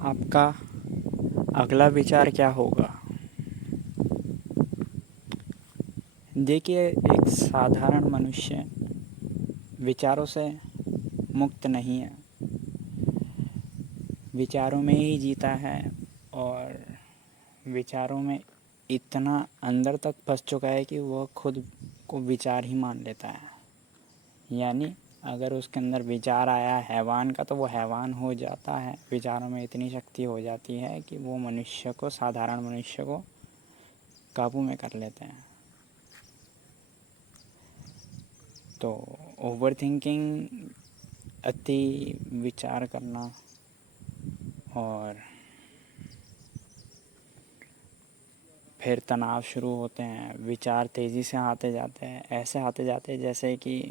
आपका अगला विचार क्या होगा। देखिए, एक साधारण मनुष्य विचारों से मुक्त नहीं है, विचारों में ही जीता है और विचारों में इतना अंदर तक फंस चुका है कि वह खुद को विचार ही मान लेता है। यानी अगर उसके अंदर विचार आया हैवान का तो वो हैवान हो जाता है। विचारों में इतनी शक्ति हो जाती है कि वो मनुष्य को, साधारण मनुष्य को काबू में कर लेते हैं। तो ओवर थिंकिंग, अति विचार करना और फिर तनाव शुरू होते हैं। विचार तेज़ी से आते जाते हैं, ऐसे आते जाते हैं जैसे कि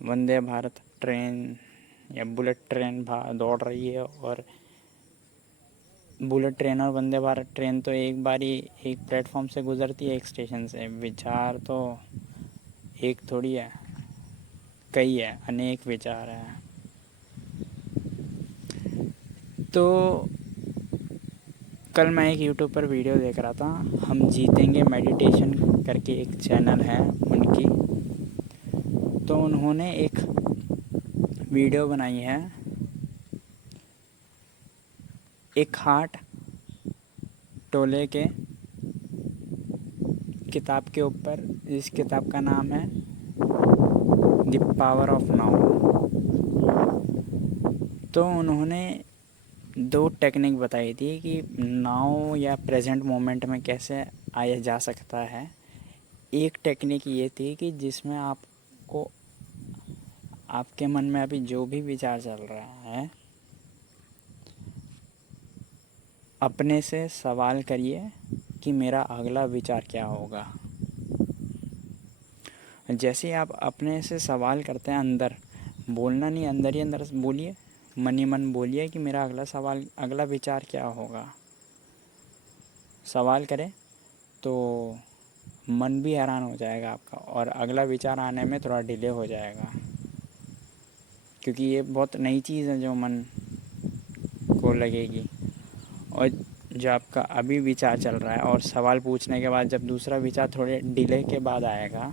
वंदे भारत ट्रेन या बुलेट ट्रेन दौड़ रही है, और बुलेट ट्रेन और वंदे भारत ट्रेन तो एक बारी एक प्लेटफॉर्म से गुजरती है, एक स्टेशन से। विचार तो एक थोड़ी है, कई है, अनेक विचार हैं। तो कल मैं एक यूट्यूब पर वीडियो देख रहा था, हम जीतेंगे मेडिटेशन करके एक चैनल है उनकी। तो उन्होंने एक वीडियो बनाई है, एक हार्ट टोले के किताब के ऊपर। इस किताब का नाम है द पावर ऑफ नाउ। तो उन्होंने दो टेक्निक बताई थी कि नाउ या प्रेजेंट मोमेंट में कैसे आया जा सकता है। एक टेक्निक ये थी कि जिसमें आपको आपके मन में अभी जो भी विचार चल रहा है, अपने से सवाल करिए कि मेरा अगला विचार क्या होगा। जैसे आप अपने से सवाल करते हैं, अंदर बोलना नहीं, अंदर ही अंदर बोलिए, मन ही मन बोलिए कि मेरा अगला विचार क्या होगा। सवाल करें तो मन भी हैरान हो जाएगा आपका, और अगला विचार आने में थोड़ा डिले हो जाएगा, क्योंकि ये बहुत नई चीज़ है जो मन को लगेगी। और जो आपका अभी विचार चल रहा है और सवाल पूछने के बाद जब दूसरा विचार थोड़े डिले के बाद आएगा,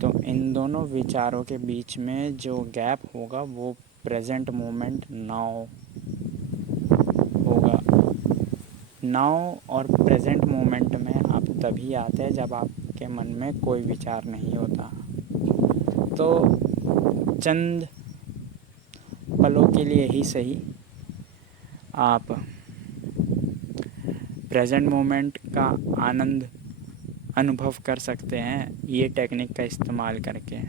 तो इन दोनों विचारों के बीच में जो गैप होगा वो प्रेजेंट मोमेंट नाउ होगा। नाउ और प्रेजेंट मोमेंट में आप तभी आते हैं जब आपके मन में कोई विचार नहीं होता। तो चंद पलों के लिए ही सही आप प्रेजेंट मोमेंट का आनंद अनुभव कर सकते हैं ये टेक्निक का इस्तेमाल करके।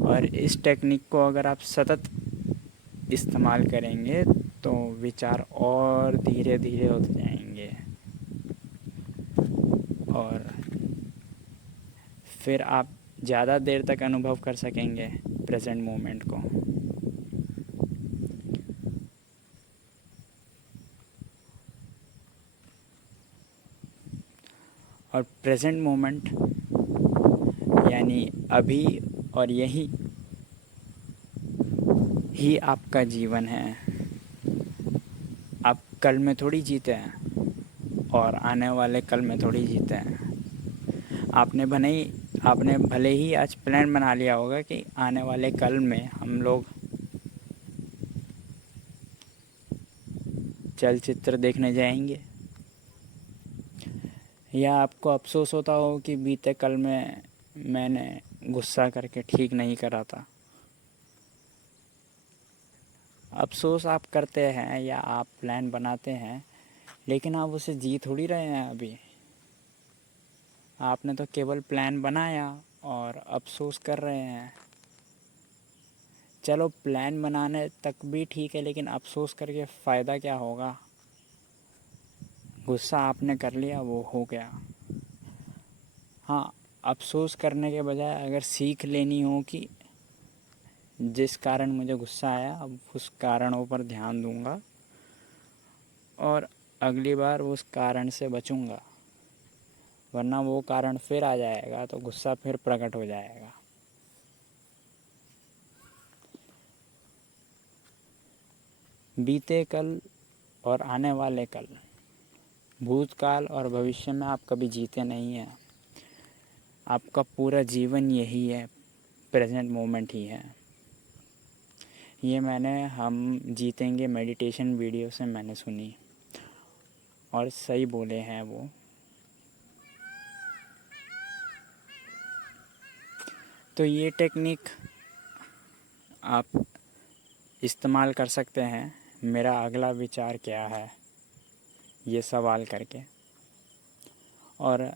और इस टेक्निक को अगर आप सतत इस्तेमाल करेंगे तो विचार और धीरे धीरे होते जाएंगे, और फिर आप ज़्यादा देर तक अनुभव कर सकेंगे प्रेजेंट मोमेंट को। और प्रेजेंट मोमेंट यानी अभी और यही ही आपका जीवन है। आप कल में थोड़ी जीते हैं और आने वाले कल में थोड़ी जीते हैं। आपने भले ही आज प्लान बना लिया होगा कि आने वाले कल में हम लोग चलचित्र देखने जाएंगे, या आपको अफसोस होता हो कि बीते कल में मैंने गुस्सा करके ठीक नहीं करा था। अफसोस आप करते हैं या आप प्लान बनाते हैं, लेकिन आप उसे जी थोड़ी रहे हैं अभी। आपने तो केवल प्लान बनाया और अफसोस कर रहे हैं। चलो, प्लान बनाने तक भी ठीक है, लेकिन अफसोस करके फ़ायदा क्या होगा। गुस्सा आपने कर लिया, वो हो गया। हाँ, अफसोस करने के बजाय अगर सीख लेनी हो कि जिस कारण मुझे गुस्सा आया, अब उस कारणों पर ध्यान दूंगा और अगली बार उस कारण से बचूंगा, वरना वो कारण फिर आ जाएगा तो गुस्सा फिर प्रकट हो जाएगा। बीते कल और आने वाले कल, भूतकाल और भविष्य में आप कभी जीते नहीं हैं। आपका पूरा जीवन यही है, प्रेजेंट मोमेंट ही है। ये मैंने हम जीतेंगे मेडिटेशन वीडियो से मैंने सुनी और सही बोले हैं वो। तो ये टेक्निक आप इस्तेमाल कर सकते हैं। मेरा अगला विचार क्या है ये सवाल करके, और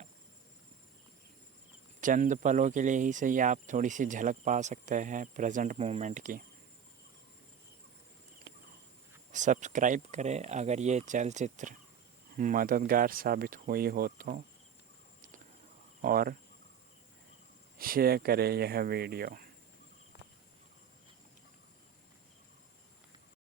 चंद पलों के लिए ही सही आप थोड़ी सी झलक पा सकते हैं प्रेजेंट मोमेंट की। सब्सक्राइब करें अगर ये चलचित्र मददगार साबित हुई हो तो, और शेयर करें यह वीडियो।